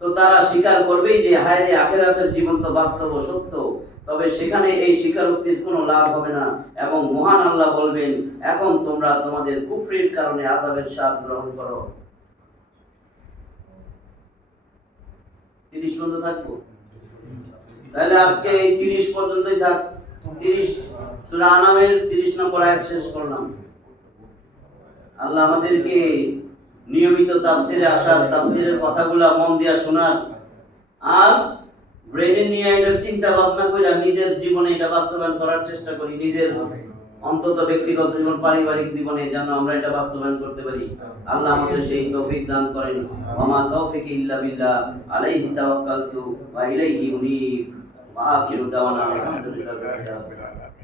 তো তারা স্বীকার করবেই যে হায় রে, আখিরাতের জীবন তো বাস্তব ও সত্য। তবে সেখানে এই স্বীকারোক্তির কোনো লাভ হবে না, এবং মহান আল্লাহ বলবেন এখন তোমরা তোমাদের কুফরির কারণে আযাবের স্বাদ গ্রহণ করো। 30 পর্যন্ত থাকবো, তাহলে আজকে এই 30 পর্যন্তই থাক। 30 সূরা আনামের 30 নম্বর আয়াত শেষ করলাম। আল্লাহ আমাদেরকে নিয়মিত তাফসিরে আসার, তাফসিরের কথাগুলো মন দিয়া শোনার, আর ব্রেনে নিয়ে এটা চিন্তা ভাবনা করে নিজের জীবনে এটা বাস্তবায়ন করার চেষ্টা করি। নিজের অন্তত ব্যক্তিগত জীবন, পারিবারিক জীবনে যেন আমরা এটা বাস্তবায়ন করতে পারি। আল্লাহ আমাদের সেই তৌফিক দান করেন। ওয়া মা তাওফিকি ইল্লা বিল্লাহ, আলাইহি তাওয়াক্কালতু ওয়া ইলাইহি উনীব। ওয়া আখিরু দাওয়ানা আলহামদুলিল্লাহি রাব্বিল আলামিন।